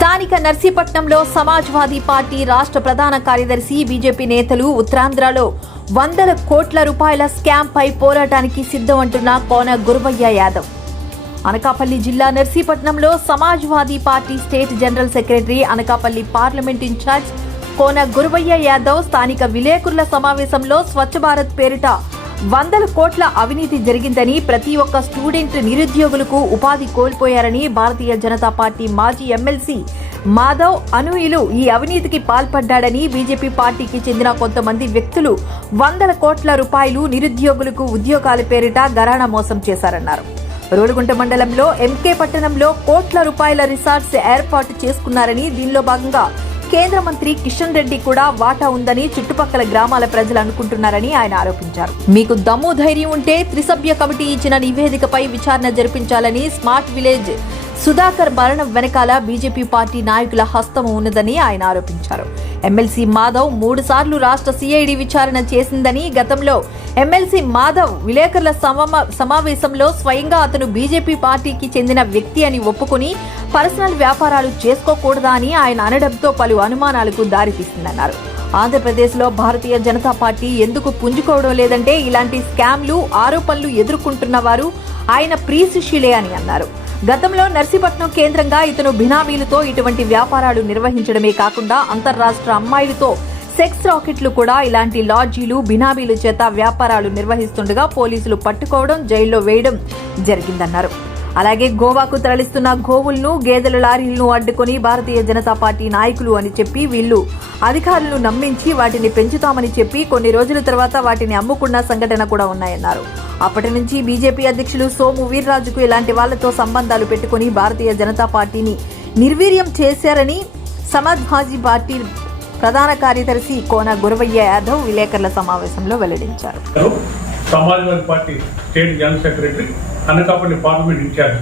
స్థానిక నర్సీపట్నంలో సమాజ్వాదీ పార్టీ రాష్ట్ర ప్రధాన కార్యదర్శి బీజేపీ నేతలు ఉత్తరాంధ్రలో వందల కోట్ల రూపాయల స్కామ్ పై పోరాటానికి సిద్ధమంటున్న కోన గురువయ్య యాదవ్. అనకాపల్లి జిల్లా నర్సీపట్నంలో Samajwadi party state general secretary Anakapalli parliament incharge Kona Guruvaiah Yadav స్థానిక విలేకరుల సమావేశంలో స్వచ్ఛ భారత్ పేరిట వందల కోట్ల అవినీతి జరిగిందని ప్రతి ఒక్క స్టూడెంట్ నిరుద్యోగులకు ఉపాధి కోల్పోయారని భారతీయ జనతా పార్టీ మాజీ ఎమ్మెల్సీ మాధవ్ అనుయులు ఈ అవినీతికి పాల్పడ్డాడని బీజేపీ పార్టీకి చెందిన కొంతమంది వ్యక్తులు వందల కోట్ల రూపాయలు నిరుద్యోగులకు ఉద్యోగాల పేరిట గరాణ మోసం చేశారన్నారు. రోలుగుంట మండలంలో ఎంకే పట్టణంలో కోట్ల రూపాయల రిసార్ట్స్ ఏర్పాటు చేసుకున్నారని దీనిలో భాగంగా కేంద్ర మంత్రి కిషన్ రెడ్డి కూడా వాటా ఉందని చుట్టుపక్కల గ్రామాల ప్రజలు అనుకుంటున్నారని ఆయన ఆరోపించారు. మీకు దమ్ము ధైర్యం ఉంటే త్రిసభ్య కమిటీ ఇచ్చిన నివేదికపై విచారణ జరిపించాలని స్మార్ట్ విలేజ్ సుధాకర్ మరణం వెనకాల బీజేపీ పార్టీ నాయకుల హస్తం ఉన్నదని ఆయన ఆరోపించారు. ఎమ్మెల్సీ మాధవ్ మూడు సార్లు రాష్ట్ర సిఐడి విచారణ చేసిందని గతంలో ఎమ్మెల్సీ మాధవ్ విలేకరుల సమావేశంలో స్వయంగా అతను బీజేపీ పార్టీకి చెందిన వ్యక్తి అని ఒప్పుకుని పర్సనల్ వ్యాపారాలు చేసుకోకూడదా అని ఆయన అనడంతో పలు అనుమానాలకు దారితీసిందన్నారు. ఆంధ్రప్రదేశ్లో భారతీయ జనతా పార్టీ ఎందుకు పుంజుకోవడం లేదంటే ఇలాంటి స్కామ్లు ఆరోపణలు ఎదుర్కొంటున్న వారు ఆయన ప్రీ శిష్యులే అని అన్నారు. గతంలో నర్సీపట్నం కేంద్రంగా ఇతను బినామీలతో ఇటువంటి వ్యాపారాలు నిర్వహించడమే కాకుండా అంతర్రాష్ట్ర అమ్మాయిలతో సెక్స్ రాకెట్లు కూడా ఇలాంటి లాడ్జీలు బినామీల చేత వ్యాపారాలు నిర్వహిస్తుండగా పోలీసులు పట్టుకోవడం జైల్లో వేయడం జరిగిందన్నారు. అలాగే గోవాకు తరలిస్తున్న గోవులను గేదెల లారీలను అడ్డుకొని భారతీయ జనతా పార్టీ నాయకులు అని చెప్పి వీళ్ళు అధికారులను నమ్మించి వాటిని పెంచుతామని చెప్పి కొన్ని రోజుల తర్వాత వాటిని అమ్ముకున్న సంఘటన కూడా ఉన్నాయన్నారు. అప్పటి నుంచి బీజేపీ అధ్యక్షులు సోము వీర్రాజుకు ఇలాంటి వాళ్ళతో సంబంధాలు పెట్టుకుని భారతీయ జనతా పార్టీని నిర్వీర్యం చేశారని సమాజ్వాదీ పార్టీ ప్రధాన కార్యదర్శి కోన గురవయ్య యాదవ్ విలేకరుల సమావేశంలో వెల్లడించారు. Samajwadi party state general secretary Anakapalli parliament incharge.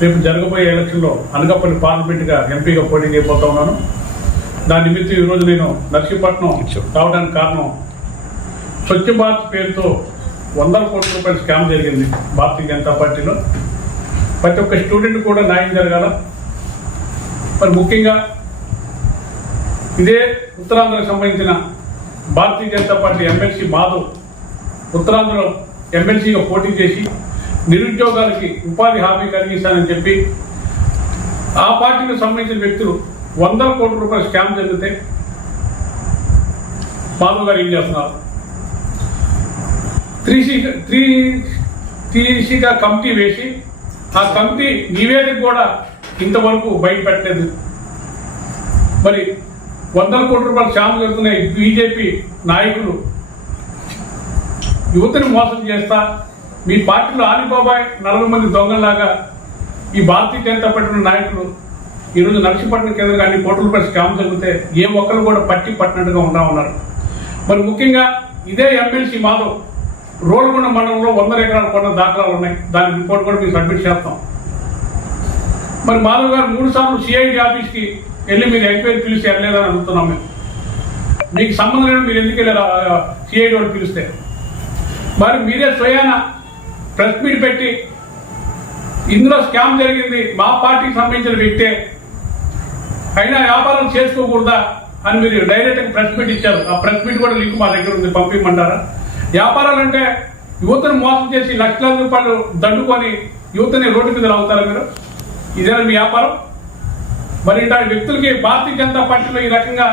రేపు జరగబోయే ఎలక్షన్లో అనకాపల్లి పార్లమెంట్గా ఎంపీగా పోటీ చేయబోతా ఉన్నాను. దాని నిమిత్తం ఈరోజు నేను నర్సీపట్నం రావడానికి కారణం స్వచ్ఛ భారత్ పేరుతో వందల కోట్ల రూపాయల స్కామ్ జరిగింది భారతీయ జనతా పార్టీలో. ప్రతి ఒక్క స్టూడెంట్ కూడా న్యాయం జరగాల. మరి ముఖ్యంగా ఇదే ఉత్తరాంధ్రకు సంబంధించిన భారతీయ జనతా పార్టీ ఎమ్మెల్సీ మాధవ్ ఉత్తరాంధ్రలో ఎమ్మెల్సీగా పోటీ చేసి నిరుద్యోగాలకి ఉపాధి హామీ కలిగిస్తానని చెప్పి ఆ పార్టీకి సంబంధించిన వ్యక్తులు వందల కోట్ల రూపాయల స్కామ్ జరిగితే మాధవ్ గారు ఏం చేస్తున్నారు? త్రీ త్రీ త్రీసీగా కమిటీ వేసి ఆ కమిటీ నివేదిక కూడా ఇంతవరకు బయటపెట్టలేదు. మరి వందల కోట్ల రూపాయలు శ్యామ జరుగుతున్నాయి. బీజేపీ నాయకులు యువతని మోసం చేస్తా. మీ పార్టీలో ఆలిబాబాయ్ నలభై మంది దొంగల్లాగా ఈ భారతీయ జనతా పార్టీ నాయకులు ఈరోజు నర్సీపట్నం కేంద్రంగా అన్ని కోట్ల రూపాయల స్కామ్ జరిగితే ఏ ఒక్కరు కూడా పట్టి పట్టినట్టుగా ఉన్నా ఉన్నారు. మరి ముఖ్యంగా ఇదే ఎమ్మెల్సీ మాధవ్ రోడ్డుగుండ మండలంలో వందల ఎకరాలు కొన్న దాఖలాలు ఉన్నాయి. దాని రిపోర్ట్ కూడా మీకు సబ్మిట్ చేస్తాం. మరి మాధవ్ గారు మూడు సార్లు సిఐడి ఆఫీస్కి వెళ్ళి మీరు ఎంక్వైరీ పిలిచి వెళ్ళలేదని అడుగుతున్నాం మేము. మీకు సంబంధం లేదు మీరు ఎందుకు వెళ్ళారు? సిఐడి వాళ్ళు పిలిస్తే. మరి మీరే స్వయాన ప్రెస్ మీట్ పెట్టి ఇందులో స్కామ్ జరిగింది మా పార్టీకి సంబంధించిన వ్యక్తే. అయినా వ్యాపారం చేసుకోకూడదా అని మీరు డైరెక్ట్ ప్రెస్ మీట్ ఇచ్చారు. ఆ ప్రెస్ మీట్ కూడా లింక్ మా దగ్గర ఉంది పంపించమంటారా? వ్యాపారాలు అంటే యువతను మోసం చేసి లక్షలాది రూపాయలు దండుకొని యువతని రోడ్డు మీద అవుతారా మీరు? ఇదేనా మీ వ్యాపారం? మరి ఇలాంటి వ్యక్తులకి భారతీయ జనతా పార్టీలో ఈ రకంగా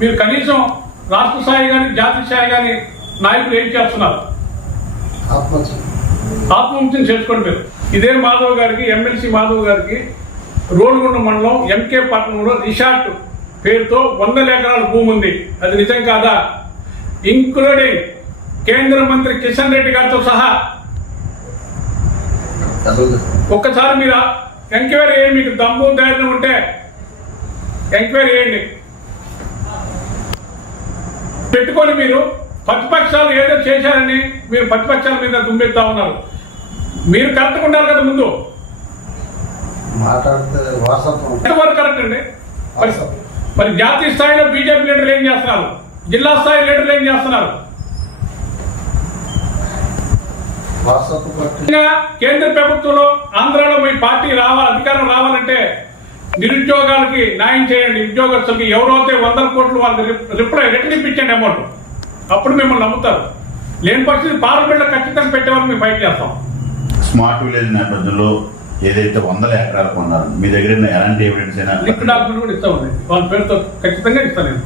మీరు కనీసం రాష్ట్ర స్థాయి కానీ జాతీయ స్థాయి కానీ నాయకులు ఏం చేస్తున్నారు? ఆత్మహత్యం. చేసుకోండి మీరు. ఇదే మాధవ్ గారికి ఎమ్మెల్సీ మాధవ్ గారికి రోడ్గుండ మండలం ఎంకే పట్టణంలో రిసార్ట్ పేరుతో వందల ఎకరాల భూమి ఉంది. అది నిజం కాదా? ఇంక్లూడింగ్ కేంద్ర మంత్రి కిషన్ రెడ్డి గారితో సహా. ఒక్కసారి మీరు ఎంక్వైరీ చేయండి. మీకు దమ్ము ధైర్యం ఉంటే ఎంక్వైరీ చేయండి. పెట్టుకొని మీరు. ప్రతిపక్షాలు ఏదో చేశారని మీరు ప్రతిపక్షాల మీద దుమ్మెత్తా ఉన్నారు. మీరు కరెక్ట్గా ఉండాలి కదా ముందు. ఎంతవరకు కరెక్ట్ అండి? మరి జాతీయ స్థాయిలో బీజేపీ లీడర్లు ఏం చేస్తున్నారు? జిల్లా స్థాయి లీడర్లు ఏం చేస్తున్నారు? కేంద్ర ప్రభుత్వంలో ఆంధ్రాలో మీ పార్టీ రావాలి అధికారం రావాలంటే నిరుద్యోగాలకి న్యాయం చేయండి. ఉద్యోగస్తులకి ఎవరైతే వందల కోట్లు వాళ్ళకి రిప్- రిప్లై రిటర్న్ ఇప్పించండి అమౌంట్. అప్పుడు మిమ్మల్ని నమ్ముతారు. లేని పరిస్థితి పార్లమెంట్లో ఖచ్చితంగా పెట్టేవాళ్ళు మేము ఫైట్ చేస్తాం స్మార్ట్ విలేజ్ నేపథ్యంలో ఏదైతే వందల ఎకరాలు కొన్నారు మీ దగ్గర ఉన్న ఎలాంటి ఎవిడెన్స్ అయినా లింక్ డాక్యుమెంట్ కూడా ఇస్తామండి వాళ్ళ పేరుతో ఖచ్చితంగా ఇస్తాను నేను.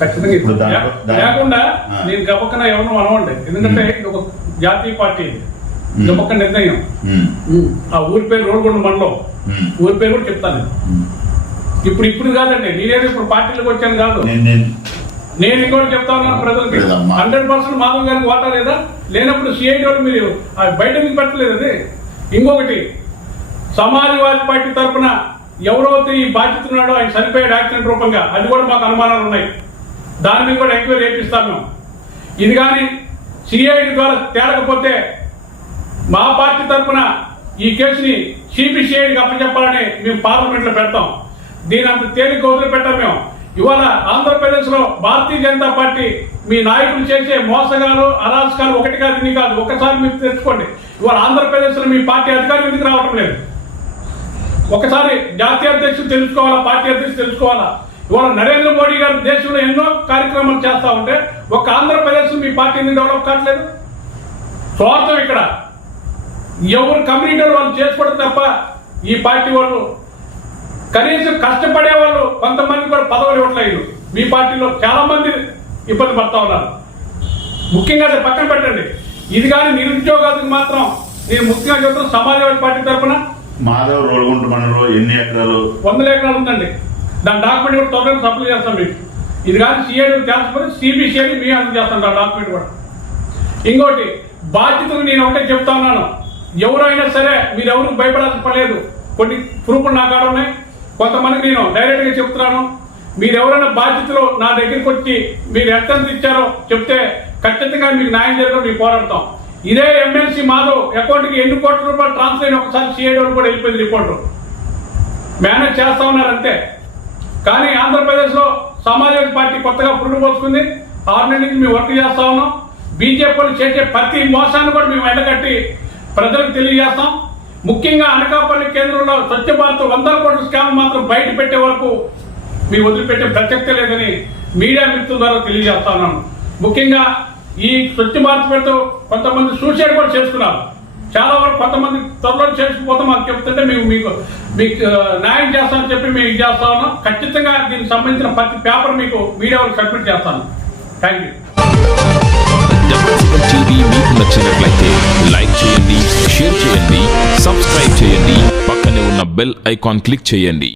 ఖచ్చితంగా ఇప్పుడు ఇస్తాను లేకుండా. నేను గబక్కన ఎవరినో అనవండి. ఎందుకంటే ఇది ఒక జాతీయ పార్టీ. గబక్క నిర్ణయం. ఆ ఊరి పేరు రోడ్గొండ మండలం. ఊరి పేరు కూడా చెప్తాను. ఇప్పుడు ఇప్పుడు కాదండి. నేనేది ఇప్పుడు పార్టీలోకి వచ్చాను కాదు. నేను ఇంకోటి చెప్తా ఉన్నాను ప్రజలకి. హండ్రెడ్ పర్సెంట్ మాధవ్ గారికి వాటా లేదా? లేనప్పుడు సిఐటి వాళ్ళు మీరు బయట మీకు పెట్టలేదు అది. ఇంకొకటి సమాజ్వాదీ పార్టీ తరఫున ఎవరైతే ఈ బాధ్యత ఉన్నాడో ఆయన చనిపోయాడు యాక్సిడెంట్ రూపంగా. అది కూడా మాకు అనుమానాలు ఉన్నాయి. దాని మీద కూడా ఎంక్వైరీ చేపిస్తాం మేము. ఇది కానీ సిఐడి ద్వారా తేలకపోతే మా పార్టీ తరఫున ఈ కేసుని సిబిసిఐడికి అప్పచెప్పాలని మేము పార్లమెంట్లో పెడతాం. దీని అంత తేలిక వదిలిపెట్టాం మేము. ఇవాళ ఆంధ్రప్రదేశ్లో భారతీయ జనతా పార్టీ మీ నాయకులు చేసే మోసగాలు అరాచకాలు ఒకటి కాదు ఇన్ని కాదు. ఒకసారి మీరు తెచ్చుకోండి ఇవాళ ఆంధ్రప్రదేశ్లో మీ పార్టీ అధికారులు ఎందుకు రావటం లేదు? ఒకసారి జాతీయ అధ్యక్షులు తెలుసుకోవాలా? పార్టీ అధ్యక్షులు తెలుసుకోవాలా? ఇవాళ నరేంద్ర మోడీ గారు దేశంలో ఎన్నో కార్యక్రమాలు చేస్తా ఉంటే ఒక ఆంధ్రప్రదేశ్ మీ పార్టీ ఎందుకు డెవలప్ కావట్లేదు? స్వార్థం ఇక్కడ. ఎవరు కమ్యూనిటీ వాళ్ళు చేసుకోవడం తప్ప ఈ పార్టీ వాళ్ళు కనీసం కష్టపడే వాళ్ళు కొంతమంది కూడా పదవులు ఇవ్వట్లేదు. మీ పార్టీలో చాలా మంది ఇబ్బంది పడతా ఉన్నారు. ముఖ్యంగా అది పక్కన పెట్టండి. ఇది కానీ నిరుద్యోగాలకు మాత్రం నేను ముఖ్యంగా చెప్తున్నా సమాజవాదీ పార్టీ తరఫున మాధవ్ రోల్గుంట మండలంలో ఎన్ని ఎకరాలు? వందల ఎకరాలు ఉందండి. దాని డాక్యుమెంట్ కూడా త్వరగా సప్లై చేస్తాం మీకు. ఇది కానీ సిఐడి చేస్తాం సిబిసిఐడి మీ అందజేస్తాం ఆ డాక్యుమెంట్ కూడా. ఇంకోటి బాధ్యతలు నేను ఒకటే చెప్తా ఉన్నాను. ఎవరైనా సరే మీరు ఎవరికి భయపడాల్సిన పర్లేదు కొన్ని ప్రూఫ్లు నా కాడ ఉన్నాయి. కొంతమందికి నేను డైరెక్ట్గా చెప్తున్నాను. మీరు ఎవరైనా బాధ్యతలు నా దగ్గరికి వచ్చి మీరు ఎంత ఇచ్చారో చెప్తే ఖచ్చితంగా మీకు న్యాయం జరగడం మీకు పోరాడతాం ఇదే ఎమ్మెల్సీ మాధవ్ అకౌంట్కి ఎన్ని కోట్ల రూపాయలు ట్రాన్స్ఫర్ అయిన ఒకసారి సిఐడి కూడా వెళ్ళిపోయింది రిపోర్టు మేనేజ్ చేస్తా ఉన్నారంతే కానీ ఆంధ్రప్రదేశ్లో పార్టీ కొత్తగా పురుడు పోసుకుంది. ఆరు నెలల నుంచి మేము వర్క్ చేస్తా ఉన్నాం. బీజేపీ చేసే ప్రతి మోసాన్ని కూడా మేము ఎండగట్టి ప్రజలకు తెలియజేస్తాం. ముఖ్యంగా అనకాపల్లి కేంద్రంలో స్వచ్ఛ భారత్ వందల కోట్ల స్కామ్ మాత్రం బయట పెట్టే వరకు మీ వదిలిపెట్టే ప్రత్యక్ష లేదని మీడియా మిత్రుల ద్వారా తెలియజేస్తాను ముఖ్యంగా ఈ స్వచ్ఛ భారత్ పేరుతో కొంతమంది సూసైడ్ కూడా చేసుకున్నారు. చాలా వరకు కొంతమంది త్వరలో చేసుకుపోతే మాకు చెప్తుంటే మేము మీకు మీకు న్యాయం చేస్తామని చెప్పి మేము ఇది చేస్తా ఉన్నాం. ఖచ్చితంగా దీనికి సంబంధించిన ప్రతి పేపర్ మీకు మీడియా వాళ్ళకి సబ్మిట్ చేస్తాను. థ్యాంక్ యూ మీకు నచ్చినట్లయితే లైక్ చేయండి షేర్ చేయండి సబ్స్క్రైబ్ చేయండి పక్కనే ఉన్న బెల్ ఐకాన్ క్లిక్ చేయండి.